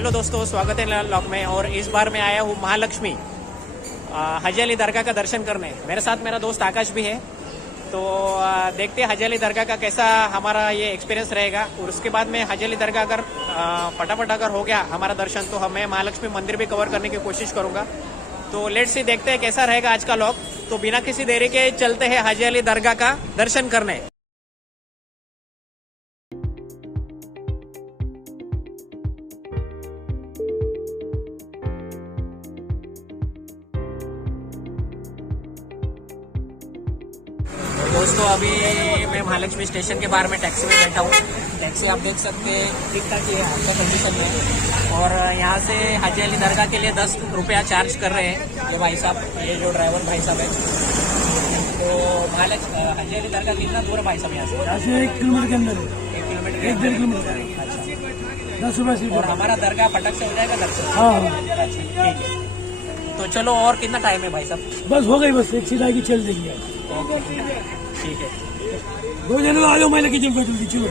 Hello दोस्तों, स्वागत है नए व्लॉग में। और इस बार मैं आया हूँ महालक्ष्मी हाजी अली दरगाह का दर्शन करने। मेरे साथ मेरा दोस्त आकाश भी है। तो देखते हैं हाजी अली दरगाह का कैसा हमारा ये एक्सपीरियंस रहेगा। और उसके बाद में हाजी अली दरगाह अगर फटाफट अगर हो गया हमारा दर्शन तो मैं महालक्ष्मी मंदिर भी कवर करने की कोशिश करूंगा। तो लेट्स सी, देखते हैं कैसा रहेगा आज का व्लॉग। तो बिना किसी देरी के चलते हैं हाजी अली दरगाह का दर्शन करने। दोस्तों अभी मैं महालक्ष्मी स्टेशन के बाहर में टैक्सी में बैठा हूँ। टैक्सी आप देख सकते हैं ठीक ठाक ही है, अच्छा कंडीशन में। और यहाँ से हाजी अली दरगाह के लिए 10 रुपया चार्ज कर रहे हैं ये भाई साहब, ये जो ड्राइवर भाई साहब है। तो महालक्ष्मी हाजी अली दरगाह कितना दूर है भाई साहब? यहाँ से 1 किलोमीटर के अंदर, 1 किलोमीटर, 1-1.5 किलोमीटर। अच्छा, 10 रुपये। और हमारा दरगाह फटक से हो जाएगा दर्शन? हाँ, अच्छा ठीक है। तो चलो, और कितना टाइम है भाई साहब? बस हो गई, बस एक सीट आएगी, चल देंगे। ठीक है, 2 जने आ जाओ, मैं लेके चल बैठूंगी। चलो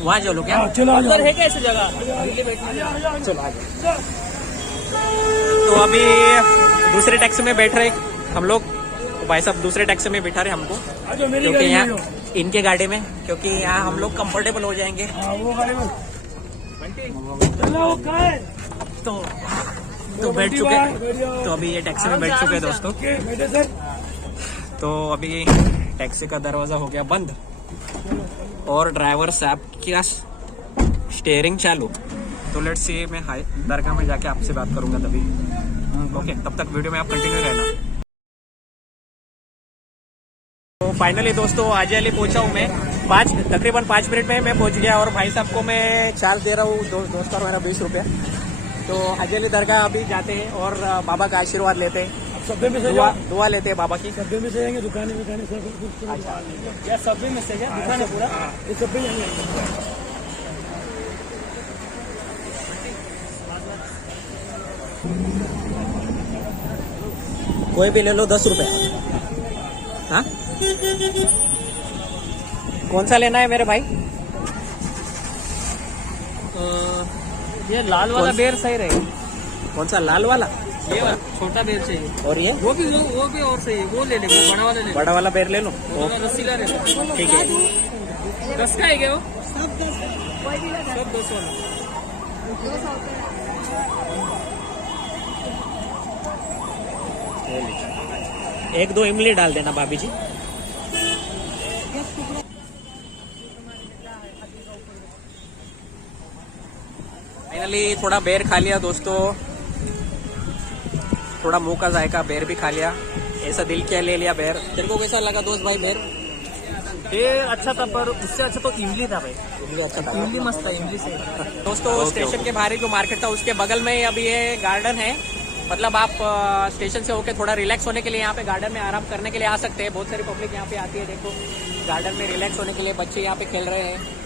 वहाँ चलो क्या? चलो आ जाओ। है क्या ऐसी जगह? चलो आ जाओ। तो अभी दूसरे टैक्सी में बैठ रहे हम लोग। तो भाई साहब दूसरे टैक्सी में बैठा रहे हमको, क्योंकि यहाँ इनके गाड़ी में, क्योंकि यहाँ हम लोग कंफर्टेबल हो जाएंगे। वो गाड़ी में चलो। तो बैठ चुके। तो अभी ये टैक्सी में बैठ चुके हैं दोस्तों। बैठे सर। तो अभी टैक्सी का दरवाजा हो गया बंद और ड्राइवर साहब की स्टीयरिंग चालू। तो लेट्स सी, मैं दरगाह में जाके आपसे बात करूंगा तभी। ओके, तब तक वीडियो में आप कंटिन्यू रहना। तो फाइनली दोस्तों हाजी अली पहुंचा हूँ मैं। तकरीबन 5 मिनट में मैं पहुंच गया। और भाई साहब को मैं चार्ज दे रहा हूँ दोस्त का मेरा 20 रुपया। तो हाजी अली दरगाह अभी जाते हैं और बाबा का आशीर्वाद लेते हैं, सब्बे में से दुआ लेते हैं बाबा की। सब्बे में से जाएंगे, दुकानें सब। अच्छा, क्या सब्बे में से क्या दुकान है पूरा? ये सब्बे जाएंगे। कोई भी ले लो 10 रुपए। हाँ, कौन सा लेना है मेरे भाई? ये लाल वाला बेर सही रहेगा। कौन सा लाल वाला? ये वाला छोटा बेर चाहिए। और ये वो भी और सही है। वो ले ले, वो बड़ा वाला ले ले। बड़ा वाला बेर ले लो। रसीला ले ले। ठीक है। 10 का है क्या वो? सब 10 वाला। 1-2 इमली डाल देना भाभी जी। फाइनली थोड़ा बेर खा लिया दोस्तों, थोड़ा मुंह का जायका, बेर भी खा लिया। ऐसा दिल क्या ले लिया बेर। तेरे को कैसा लगा दोस्त भाई बेर? ये अच्छा था, पर उससे अच्छा तो इमली था भाई। इमली अच्छा था। इमली मस्त था, इमली से। दोस्तों स्टेशन के बाहर ही जो मार्केट था उसके बगल में अभी ये गार्डन है। मतलब आप स्टेशन से होके थोड़ा रिलैक्स होने के लिए यहाँ पे गार्डन में आराम करने के लिए आ सकते हैं। बहुत सारी पब्लिक यहाँ पे आती है। देखो, गार्डन में रिलैक्स होने के लिए बच्चे यहाँ पे खेल रहे हैं।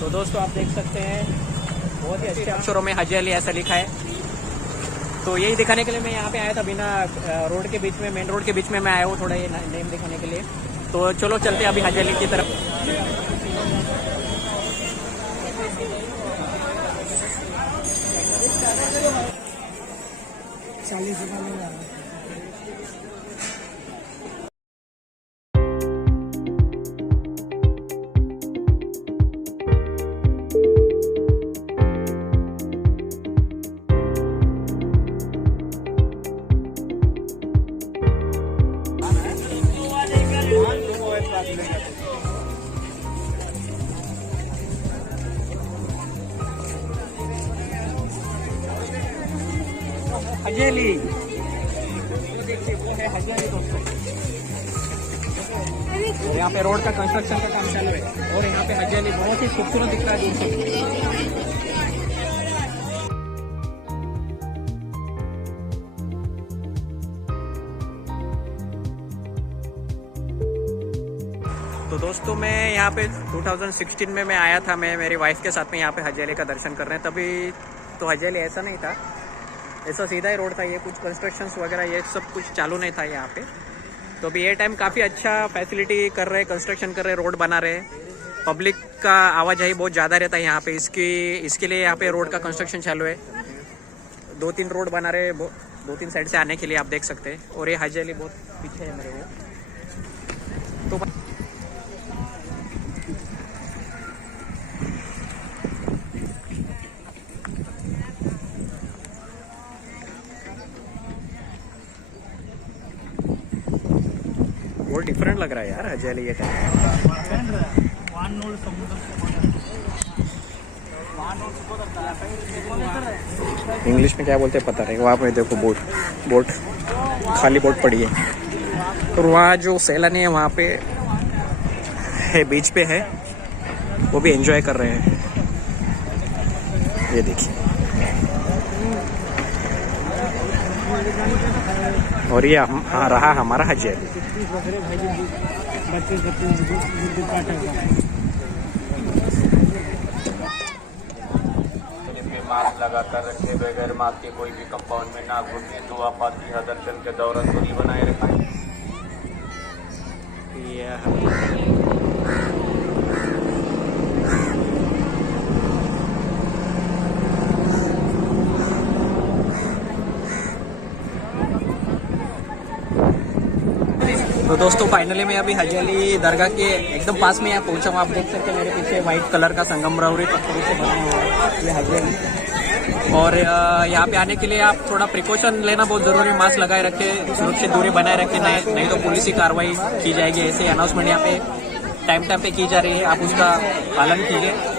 तो दोस्तों आप देख सकते हैं बहुत ही अच्छे अक्षरों में हाजी अली ऐसा लिखा है। तो यही दिखाने के लिए मैं यहाँ पे आया था। बिना रोड के बीच में, मेन रोड के बीच में मैं आया हूँ थोड़ा ये नेम दिखाने के लिए। तो चलो चलते हैं अभी हाजी अली की तरफ। हाजी अली, देखिए वो है हाजी अली दोस्तों। और यहाँ पे रोड का कंस्ट्रक्शन का काम चालू है। और यहाँ पे हाजी अली बहुत ही खूबसूरत दिख रहा है दूर से। तो दोस्तों मैं यहाँ पे 2016 में मैं आया था। मैं मेरी वाइफ के साथ में यहाँ पे हाजी अली का दर्शन कर रहे हैं। तभी तो हाजी अली ऐसा नहीं था, ऐसा सीधा ही रोड था, ये कुछ कंस्ट्रक्शंस वगैरह ये सब कुछ चालू नहीं था यहाँ पे। तो अभी ये टाइम काफ़ी अच्छा फैसिलिटी कर रहे, कंस्ट्रक्शन कर रहे, रोड बना रहे। पब्लिक का आवाजाही बहुत ज़्यादा रहता है यहाँ पे, इसके लिए यहाँ पे रोड का कंस्ट्रक्शन चालू है। 2-3 रोड बना रहे, 2-3 साइड से आने के लिए आप देख सकते हैं। और ये हाजी अली बहुत पीछे है मेरे को। तो बहुत डिफरेंट लग रहा है यार हाजी अली ये टाइम। इंग्लिश में क्या बोलते हैं पता नहीं। वहाँ पे देखो बोट खाली बोट पड़ी है। और वहाँ जो सैलानी है वहाँ पे है, बीच पे है, वो भी एंजॉय कर रहे हैं। ये देखिए, और ये रहा हमारा हाजी अली। मास्क लगा कर रखे, बगैर मास्क के कोई भी कंपाउंड में ना घुसे। दुआ फातिहा दर्शन के दौरान दूरी बनाए रखें। तो दोस्तों फाइनली मैं अभी हाजी अली दरगाह के एकदम पास में यहाँ पहुँचा हूँ। आप देख सकते हैं मेरे पीछे व्हाइट कलर का संगमरवरी पत्थरों से बना हुआ है ये हाजी अली। और यहाँ पे आने के लिए आप थोड़ा प्रिकॉशन लेना बहुत ज़रूरी। मास्क लगाए रखे, सुरक्षित दूरी बनाए रखे, नहीं तो पुलिस की कार्रवाई की जाएगी। ऐसे अनाउंसमेंट यहाँ पे टाइम पे की जा रही है, आप उसका पालन कीजिए।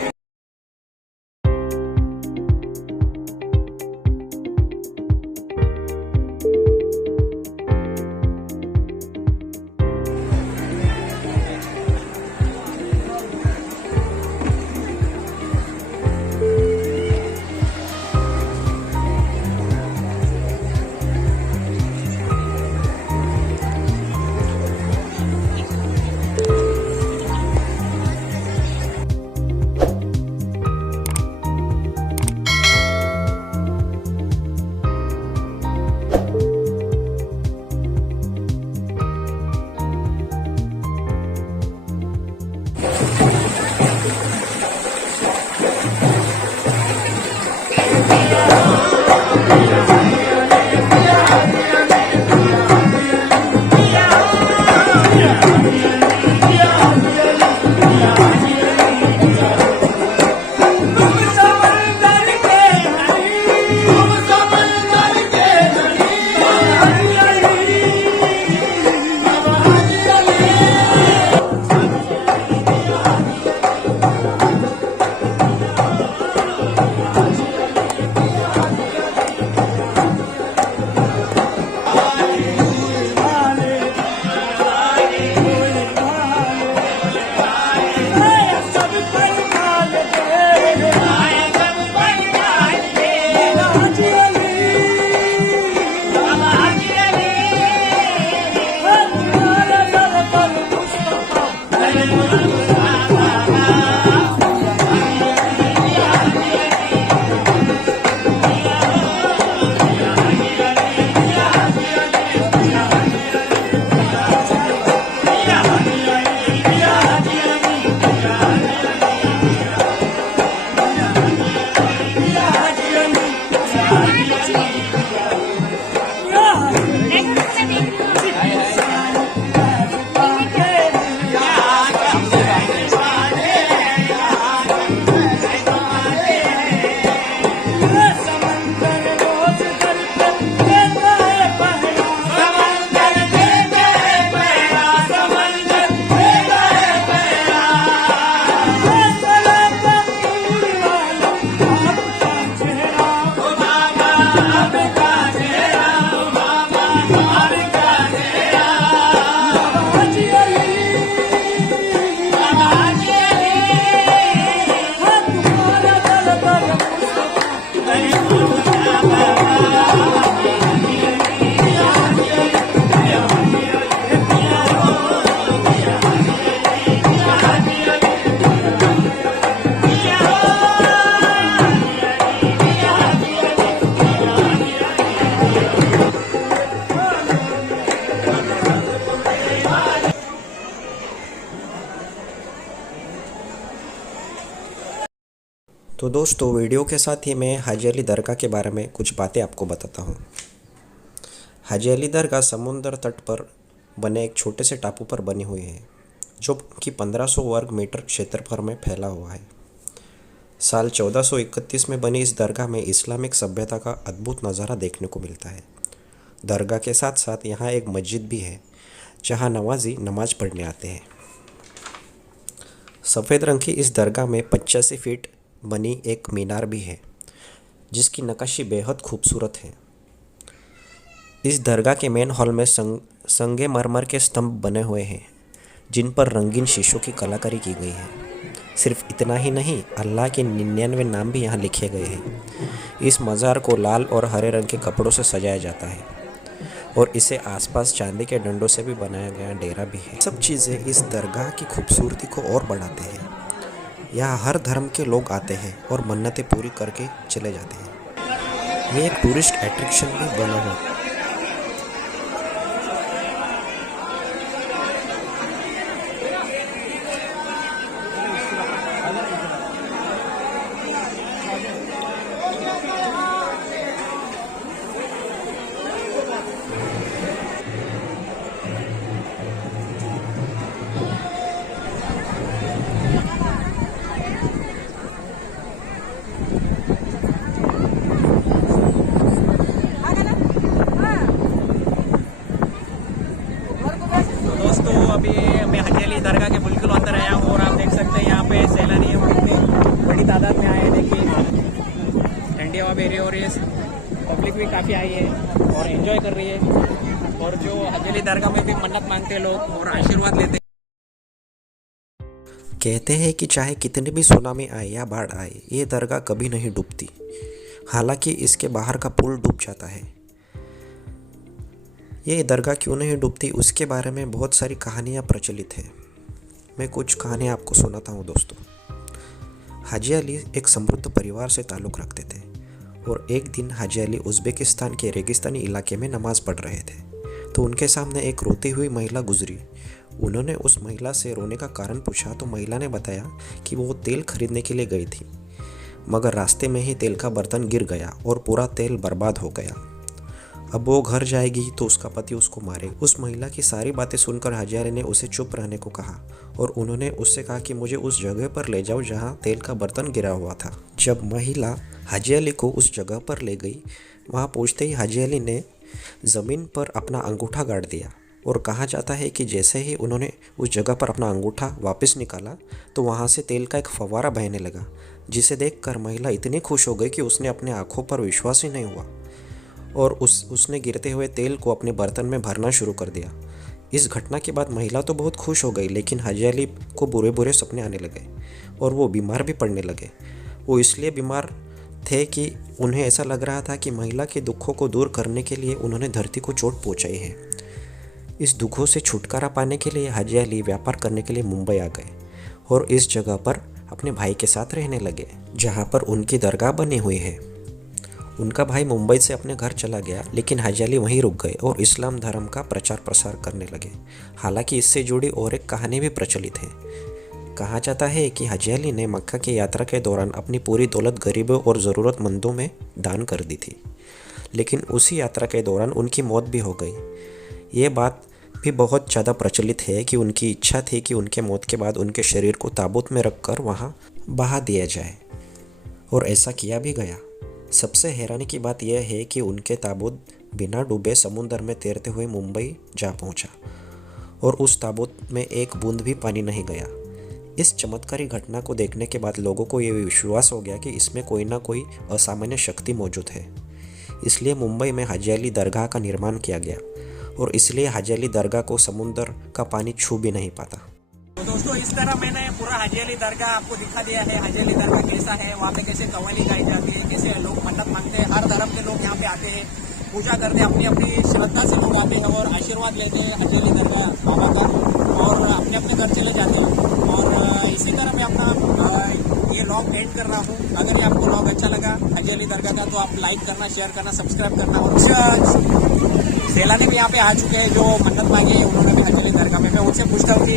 तो दोस्तों वीडियो के साथ ही मैं हाजी अली दरगाह के बारे में कुछ बातें आपको बताता हूँ। हाजी अली दरगाह समुद्र तट पर बने एक छोटे से टापू पर बनी हुई है, जो कि 1500 वर्ग मीटर क्षेत्रफल में फैला हुआ है। साल 1431 में बनी इस दरगाह में इस्लामिक सभ्यता का अद्भुत नज़ारा देखने को मिलता है। दरगाह के साथ साथ यहाँ एक मस्जिद भी है, जहाँ नवाजी नमाज पढ़ने आते हैं। सफ़ेद रंग की इस दरगाह में 85 फीट बनी एक मीनार भी है, जिसकी नक्काशी बेहद खूबसूरत है। इस दरगाह के मेन हॉल में संगमरमर के स्तंभ बने हुए हैं, जिन पर रंगीन शीशों की कलाकारी की गई है। सिर्फ इतना ही नहीं, अल्लाह के 99 नाम भी यहाँ लिखे गए हैं। इस मज़ार को लाल और हरे रंग के कपड़ों से सजाया जाता है और इसे आसपास चांदी के डंडों से भी बनाया गया डेरा भी है। सब चीज़ें इस दरगाह की खूबसूरती को और बढ़ाते हैं। यहाँ हर धर्म के लोग आते हैं और मन्नतें पूरी करके चले जाते हैं। ये एक टूरिस्ट अट्रैक्शन भी बना हुआ है। दोस्तों अभी मैं हाजी अली दरगाह के बिल्कुल अंदर आया हूँ और आप देख सकते हैं यहाँ पे सैलानी कितने बड़ी तादाद में आए हैं। देखिए ठंडी हवा भी रही हो रही है, पब्लिक भी काफ़ी आई है और एंजॉय कर रही है। और जो हाजी अली दरगाह में भी मन्नत मांगते हैं लोग और आशीर्वाद लेते हैं। कहते हैं कि चाहे कितनी भी सुनामी आए या बाढ़ आए, ये दरगाह कभी नहीं डूबती। हालांकि इसके बाहर का पुल डूब जाता है। ये दरगाह क्यों नहीं डूबती, उसके बारे में बहुत सारी कहानियाँ प्रचलित हैं। मैं कुछ कहानियाँ आपको सुनाता हूँ दोस्तों। हाजी अली एक समृद्ध परिवार से ताल्लुक़ रखते थे और एक दिन हाजी अली उज़्बेकिस्तान के रेगिस्तानी इलाके में नमाज़ पढ़ रहे थे, तो उनके सामने एक रोती हुई महिला गुजरी। उन्होंने उस महिला से रोने का कारण पूछा तो महिला ने बताया कि वो तेल खरीदने के लिए गई थी, मगर रास्ते में ही तेल का बर्तन गिर गया और पूरा तेल बर्बाद हो गया। अब वो घर जाएगी तो उसका पति उसको मारे। उस महिला की सारी बातें सुनकर हाजी अली ने उसे चुप रहने को कहा और उन्होंने उससे कहा कि मुझे उस जगह पर ले जाओ जहाँ तेल का बर्तन गिरा हुआ था। जब महिला हाजी अली को उस जगह पर ले गई, वहाँ पहुँचते ही हाजी अली ने ज़मीन पर अपना अंगूठा गाड़ दिया और कहा जाता है कि जैसे ही उन्होंने उस जगह पर अपना अंगूठा वापस निकाला तो वहाँ से तेल का एक फव्वारा बहने लगा, जिसे देखकर महिला इतनी खुश हो गई कि उसने अपने आँखों पर विश्वास ही नहीं हुआ और उसने गिरते हुए तेल को अपने बर्तन में भरना शुरू कर दिया। इस घटना के बाद महिला तो बहुत खुश हो गई, लेकिन हाजी अली को बुरे बुरे सपने आने लगे और वो बीमार भी पड़ने लगे। वो इसलिए बीमार थे कि उन्हें ऐसा लग रहा था कि महिला के दुखों को दूर करने के लिए उन्होंने धरती को चोट पहुंचाई है। इस दुखों से छुटकारा पाने के लिए हाजी अली व्यापार करने के लिए मुंबई आ गए और इस जगह पर अपने भाई के साथ रहने लगे, जहाँ पर उनकी दरगाह बनी हुई है। उनका भाई मुंबई से अपने घर चला गया, लेकिन हाजी अली वहीं रुक गए और इस्लाम धर्म का प्रचार प्रसार करने लगे। हालांकि इससे जुड़ी और एक कहानी भी प्रचलित है। कहा जाता है कि हाजी अली ने मक्का की यात्रा के दौरान अपनी पूरी दौलत गरीबों और ज़रूरतमंदों में दान कर दी थी, लेकिन उसी यात्रा के दौरान उनकी मौत भी हो गई। ये बात भी बहुत ज़्यादा प्रचलित है कि उनकी इच्छा थी कि उनके मौत के बाद उनके शरीर को ताबूत में रखकर वहाँ बहा दिया जाए, और ऐसा किया भी गया। सबसे हैरानी की बात यह है कि उनके ताबूत बिना डूबे समुद्र में तैरते हुए मुंबई जा पहुंचा और उस ताबूत में एक बूंद भी पानी नहीं गया। इस चमत्कारी घटना को देखने के बाद लोगों को यह विश्वास हो गया कि इसमें कोई ना कोई असामान्य शक्ति मौजूद है। इसलिए मुंबई में हाजी अली दरगाह का निर्माण किया गया और इसलिए हाजी अली दरगाह को समुद्र का पानी छू भी नहीं पाता। तो दोस्तों इस तरह मैंने पूरा हाजी अली दरगाह आपको दिखा दिया है। हाजी अली दरगाह कैसा है, वहाँ पे कैसे कव्वाली गाई जाती है, कैसे लोग मन्नत मांगते हैं। हर धर्म के लोग यहाँ पे आते हैं, पूजा करते हैं, अपनी अपनी श्रद्धा से लोग आते हैं और आशीर्वाद लेते हैं हाजी अली दरगाह बाबा का और अपने अपने घर चले जाते हैं। और इसी तरह मैं अपना ये व्लॉग एंड कर रहा हूँ। अगर ये आपको व्लॉग अच्छा लगा हाजी अली दरगाह का, तो आप लाइक करना, शेयर करना, सब्सक्राइब करना। और सैलानी भी यहाँ पे आ चुके हैं जो मन्नत मांगी है, उन्होंने भी हाजी अली दरगाह में। मैं उनसे पूछता हूँ कि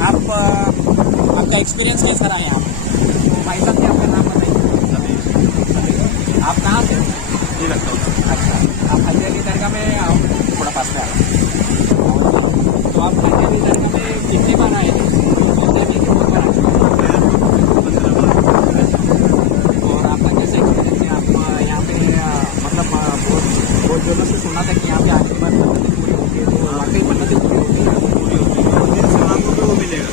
आपका एक्सपीरियंस कैसा रहा है यहाँ पे। भाई साहब ने आपका नाम बताइए। नहीं लगता उतना। अच्छा, आप हजी अली दरगाह में थोड़ा पास में आए, तो आप हजी अली दरगाह में कितनी बार आए थे? बहुत बार आए। और आपका कैसा एक्सपीरियंस है? आप यहाँ पे मतलब बहुत जोरों से सुना था कि यहाँ पे आने के बाद मन्नतें पूरी होती है, तो वाकई मन्नतें पूरी होती है? वो मिलेगा।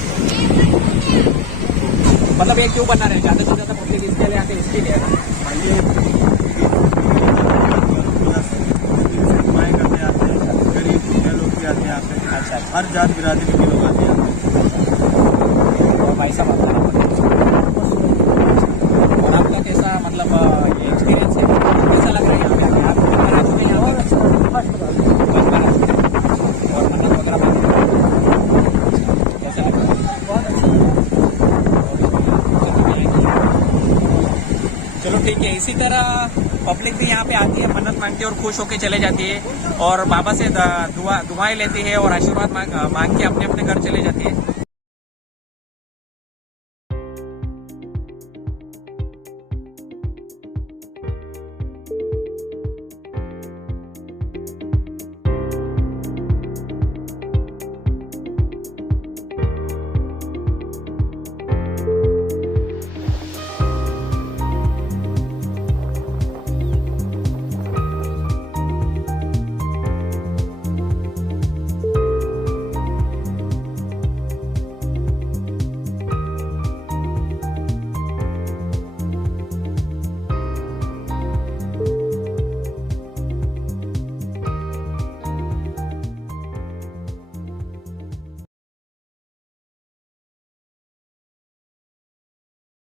मतलब ये क्यों बना रहे? ज़्यादा से ज़्यादा पब्लिक इसके लिए आते हैं, इसके लिए ना? करते आते हैं, गरीब लोग भी आते हैं यहाँ पे। अच्छा, हर जात बिरादरी के लोग आते हैं। और भाई साहब आपका नाम बताइए। और आपका कैसा मतलब ये एक्सपीरियंस है? कैसा लग रहा है यहाँ पे आके? आप कितनी बार आ चुके हैं यहाँ पे? फर्स्ट बार आ चुके हैं। और मन्नत वगैरह मांगी? कैसा लग रहा है? बहुत अच्छा। चलो ठीक है, इसी तरह पब्लिक भी यहाँ पे आती है, मन्नत मांगती है और खुश होकर चले जाती है और बाबा से दुआएं लेती है और आशीर्वाद मांग के अपने अपने घर चले जाती है।